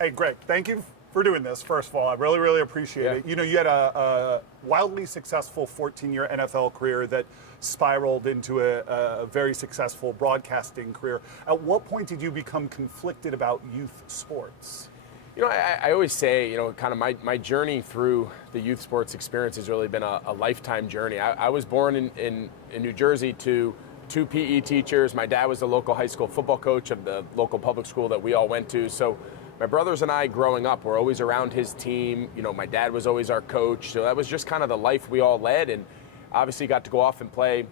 Hey, Greg, thank you for doing this, first of all. I really, really appreciate it. You know, you had a wildly successful 14-year NFL career that spiraled into a very successful broadcasting career. At what point did you become conflicted about youth sports? You know, I always say, you know, kind of my journey through the youth sports experience has really been a lifetime journey. I was born in New Jersey to two PE teachers. My dad was the local high school football coach of the local public school that we all went to. So my brothers and I growing up were always around his team. You know, my dad was always our coach. So that was just kind of the life we all led, and obviously got to go off and play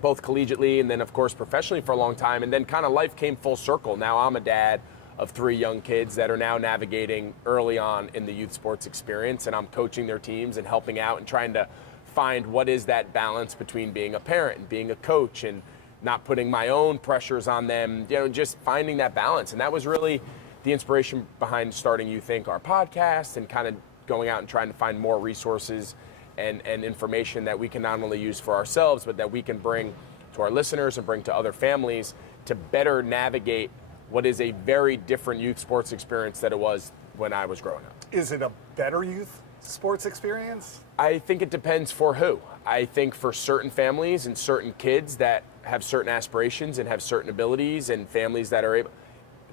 both collegiately and then, of course, professionally for a long time. And then kind of life came full circle. Now I'm a dad of three young kids that are now navigating early on in the youth sports experience, and I'm coaching their teams and helping out and trying to find what is that balance between being a parent and being a coach and not putting my own pressures on them, you know, just finding that balance. And that was really the inspiration behind starting You Think, our podcast, and kind of going out and trying to find more resources and information that we can not only use for ourselves, but that we can bring to our listeners and bring to other families to better navigate what is a very different youth sports experience than it was when I was growing up. Is it a better youth sports experience? I think it depends for who. I think for certain families and certain kids that have certain aspirations and have certain abilities, and families that are able,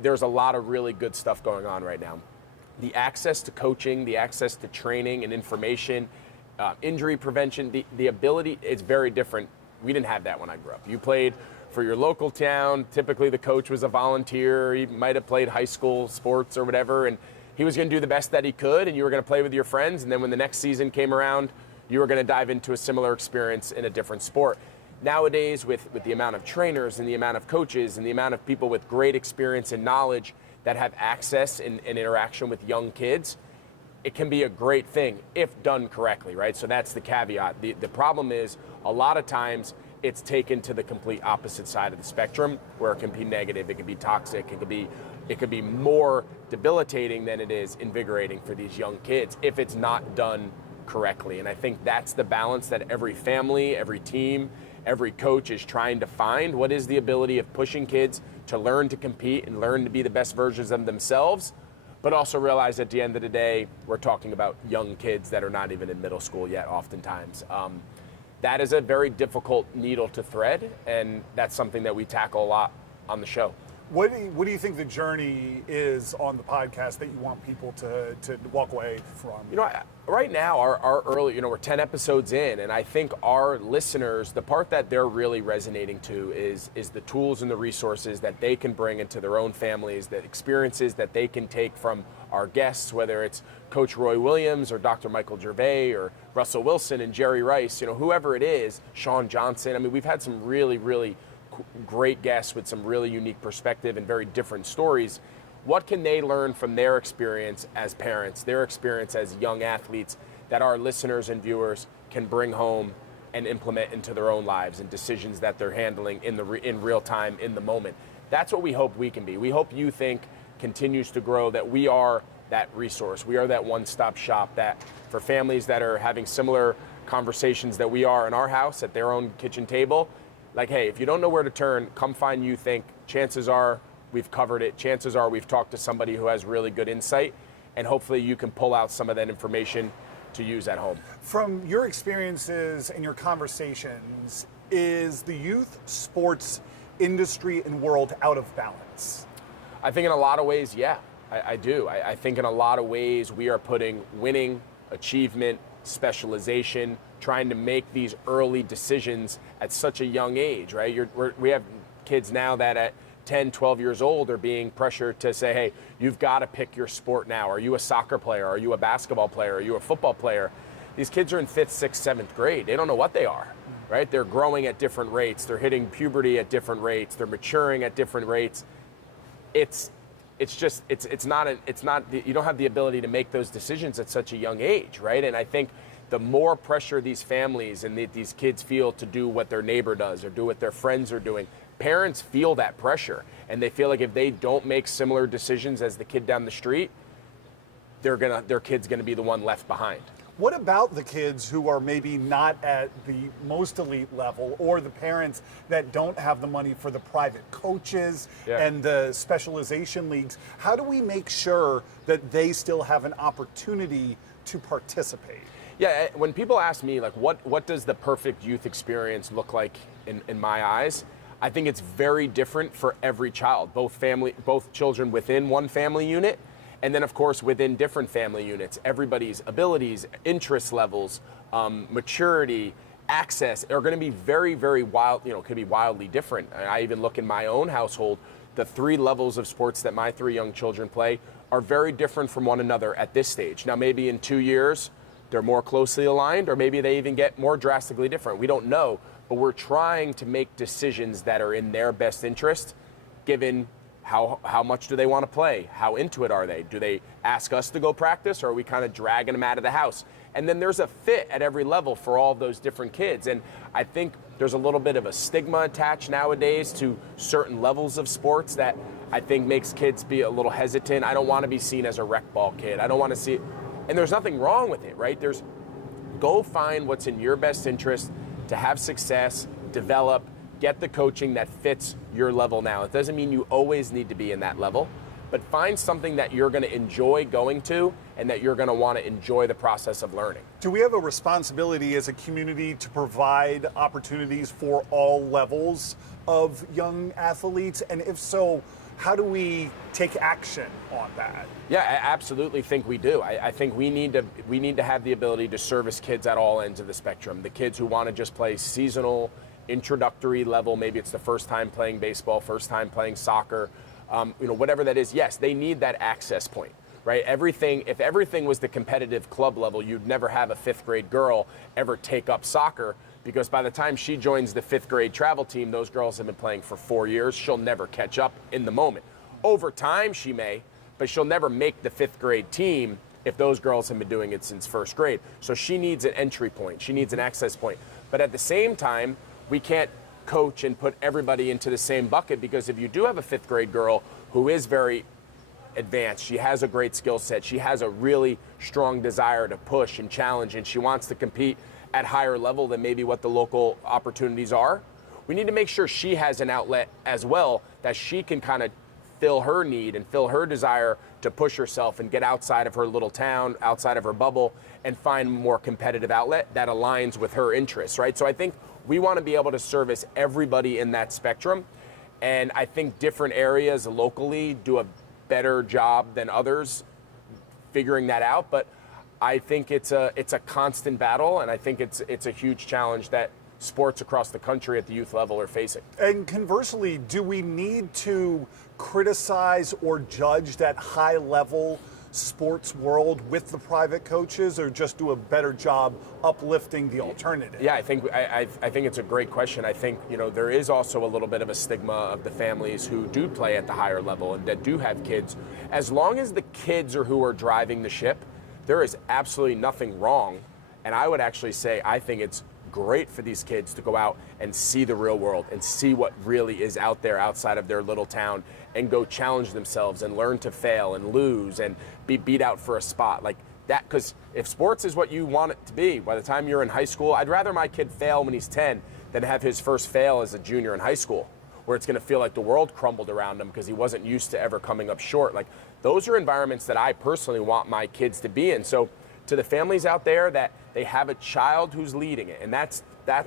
there's a lot of really good stuff going on right now. The access to coaching, the access to training and information, injury prevention, the ability, it's very different. We didn't have that when I grew up. You played for your local town. Typically the coach was a volunteer. He might have played high school sports or whatever, and he was going to do the best that he could, and you were going to play with your friends, and then when the next season came around, you were going to dive into a similar experience in a different sport. Nowadays, with the amount of trainers and the amount of coaches and the amount of people with great experience and knowledge that have access and interaction with young kids, it can be a great thing if done correctly, right? So that's the caveat. The problem is a lot of times it's taken to the complete opposite side of the spectrum, where it can be negative, it can be toxic, it could be more debilitating than it is invigorating for these young kids if it's not done correctly. And I think that's the balance that every family, every team, every coach is trying to find. What is the ability of pushing kids to learn to compete and learn to be the best versions of themselves, but also realize at the end of the day, we're talking about young kids that are not even in middle school yet oftentimes. That is a very difficult needle to thread, and that's something that we tackle a lot on the show. What do you think the journey is on the podcast that you want people to walk away from? You know, right now, our early, you know, we're 10 episodes in, and I think our listeners, the part that they're really resonating to is the tools and the resources that they can bring into their own families, the experiences that they can take from our guests, whether it's Coach Roy Williams or Dr. Michael Gervais or Russell Wilson and Jerry Rice, you know, whoever it is, Sean Johnson. I mean, we've had some really, really great guests with some really unique perspective and very different stories. What can they learn from their experience as parents, their experience as young athletes, that our listeners and viewers can bring home and implement into their own lives and decisions that they're handling in real time, in the moment? That's what we hope we can be. We hope You Think continues to grow, that we are that resource. We are that one-stop shop that for families that are having similar conversations that we are in our house at their own kitchen table, like, hey, if you don't know where to turn, come find You Think. Chances are we've covered it. Chances are we've talked to somebody who has really good insight, and hopefully you can pull out some of that information to use at home. From your experiences and your conversations, is the youth sports industry and world out of balance? I think in a lot of ways, yeah, I do. I think in a lot of ways we are putting winning, achievement, specialization, trying to make these early decisions at such a young age, right? We have kids now that at 10, 12 years old are being pressured to say, hey, you've got to pick your sport now. Are you a soccer player? Are you a basketball player? Are you a football player? These kids are in 5th, 6th, 7th grade. They don't know what they are, right? They're growing at different rates. They're hitting puberty at different rates. They're maturing at different rates. It's not, you don't have the ability to make those decisions at such a young age, right? And I think the more pressure these families and these kids feel to do what their neighbor does or do what their friends are doing, parents feel that pressure, and they feel like if they don't make similar decisions as the kid down the street, their kid's gonna be the one left behind. What about the kids who are maybe not at the most elite level, or the parents that don't have the money for the private coaches and the specialization leagues? How do we make sure that they still have an opportunity to participate? Yeah, when people ask me, like, what does the perfect youth experience look like in my eyes? I think it's very different for every child, both children within one family unit, and then, of course, within different family units. Everybody's abilities, interest levels, maturity, access are going to be very, very wild, could be wildly different. I even look in my own household, the 3 levels of sports that my 3 young children play are very different from one another at this stage. Now, maybe in 2 years, they're more closely aligned, or maybe they even get more drastically different. We don't know, but we're trying to make decisions that are in their best interest, given how much do they want to play? How into it are they? Do they ask us to go practice, or are we kind of dragging them out of the house? And then there's a fit at every level for all of those different kids. And I think there's a little bit of a stigma attached nowadays to certain levels of sports that I think makes kids be a little hesitant. I don't want to be seen as a rec ball kid. I don't want to see, and there's nothing wrong with it, right? Go find what's in your best interest to have success, develop, get the coaching that fits your level now. It doesn't mean you always need to be in that level, but find something that you're going to enjoy going to and that you're going to want to enjoy the process of learning. Do we have a responsibility as a community to provide opportunities for all levels of young athletes? And if so, how do we take action on that? Yeah, I absolutely think we do. I think we need to have the ability to service kids at all ends of the spectrum. The kids who want to just play seasonal, introductory level, maybe it's the first time playing baseball, first time playing soccer, whatever that is. Yes, they need that access point, right? If everything was the competitive club level, you'd never have a 5th grade girl ever take up soccer, because by the time she joins the 5th grade travel team, those girls have been playing for 4 years. She'll never catch up in the moment. Over time, she may, but she'll never make the 5th grade team if those girls have been doing it since 1st grade. So she needs an entry point. She needs an access point. But at the same time, we can't coach and put everybody into the same bucket, because if you do have a 5th grade girl who is very advanced, she has a great skill set, she has a really strong desire to push and challenge, and she wants to compete at higher level than maybe what the local opportunities are, we need to make sure she has an outlet as well, that she can kind of fill her need and fill her desire to push herself and get outside of her little town, outside of her bubble, and find more competitive outlet that aligns with her interests, right? So I think we want to be able to service everybody in that spectrum, and I think different areas locally do a better job than others figuring that out, but I think it's a constant battle, and I think it's a huge challenge that sports across the country at the youth level are facing. And conversely, do we need to criticize or judge that high-level sports world with the private coaches, or just do a better job uplifting the alternative? Yeah, I think it's a great question. I think there is also a little bit of a stigma of the families who do play at the higher level and that do have kids. As long as the kids are who are driving the ship, there is absolutely nothing wrong. And I would actually say I think it's great for these kids to go out and see the real world and see what really is out there outside of their little town, and go challenge themselves and learn to fail and lose and be beat out for a spot like that. Because if sports is what you want it to be, by the time you're in high school, I'd rather my kid fail when he's 10 than have his first fail as a junior in high school, where it's going to feel like the world crumbled around him because he wasn't used to ever coming up short. Like, those are environments that I personally want my kids to be in. So to the families out there that they have a child who's leading it, and that's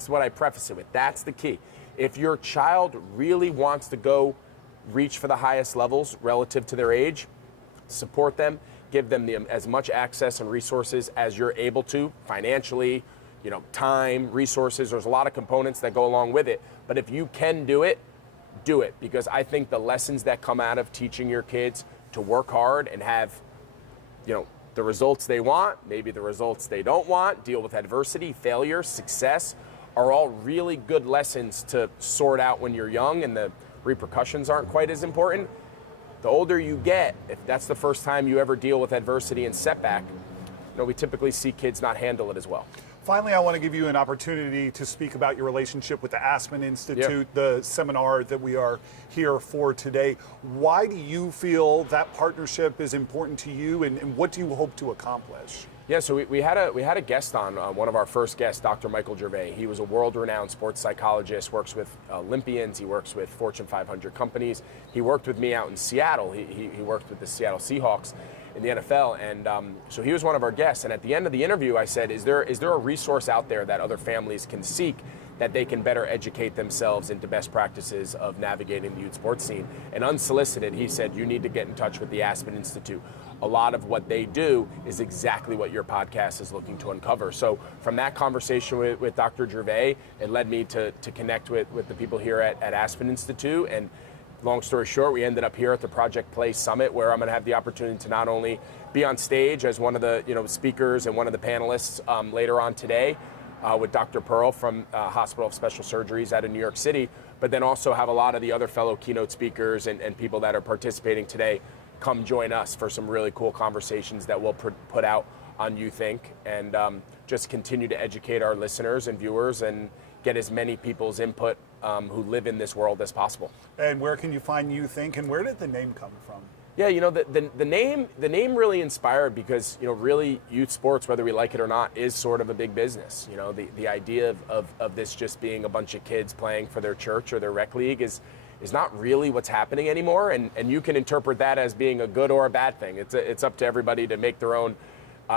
what I preface it with. That's the key. If your child really wants to go reach for the highest levels relative to their age, support them, give them as much access and resources as you're able to, financially, time, resources. There's a lot of components that go along with it. But if you can do it, because I think the lessons that come out of teaching your kids to work hard and have, the results they want, maybe the results they don't want, deal with adversity, failure, success, are all really good lessons to sort out when you're young and the repercussions aren't quite as important. The older you get, if that's the first time you ever deal with adversity and setback, we typically see kids not handle it as well. Finally, I want to give you an opportunity to speak about your relationship with the Aspen Institute, the seminar that we are here for today. Why do you feel that partnership is important to you, and what do you hope to accomplish? Yeah, so we had a guest on, one of our first guests, Dr. Michael Gervais. He was a world-renowned sports psychologist, works with Olympians, he works with Fortune 500 companies. He worked with me out in Seattle. He worked with the Seattle Seahawks in the NFL, and so he was one of our guests. And at the end of the interview, I said, is there a resource out there that other families can seek that they can better educate themselves into best practices of navigating the youth sports scene? And unsolicited, he said, you need to get in touch with the Aspen Institute. A lot of what they do is exactly what your podcast is looking to uncover. So from that conversation with Dr. Gervais, it led me to connect with the people here at Aspen Institute. And long story short, we ended up here at the Project Play Summit, where I'm going to have the opportunity to not only be on stage as one of the speakers and one of the panelists later on today, with Dr. Pearl from Hospital of Special Surgeries out of New York City, but then also have a lot of the other fellow keynote speakers and people that are participating today come join us for some really cool conversations that we'll put out on You Think, and just continue to educate our listeners and viewers and get as many people's input who live in this world as possible. And where can you find You Think, and where did the name come from? Yeah, the name really inspired because really youth sports, whether we like it or not, is sort of a big business. The idea of this just being a bunch of kids playing for their church or their rec league is not really what's happening anymore, and you can interpret that as being a good or a bad thing. It's up to everybody to make their own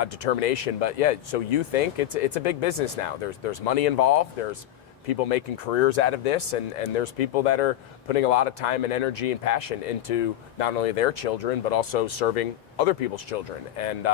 determination. But yeah, so You Think it's a big business now. There's money involved. There's people making careers out of this, and there's people that are putting a lot of time and energy and passion into not only their children, but also serving other people's children. And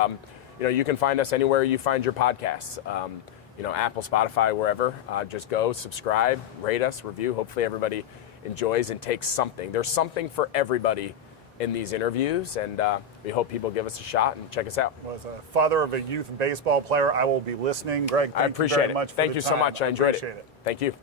you can find us anywhere you find your podcasts. Apple, Spotify, wherever. Just go, subscribe, rate us, review. Hopefully everybody enjoys and takes something. There's something for everybody in these interviews, and we hope people give us a shot and check us out. Well, as a father of a youth baseball player, I will be listening. Greg, I appreciate you very it. much for Thank the you so time. much. I enjoyed appreciate it. Thank you.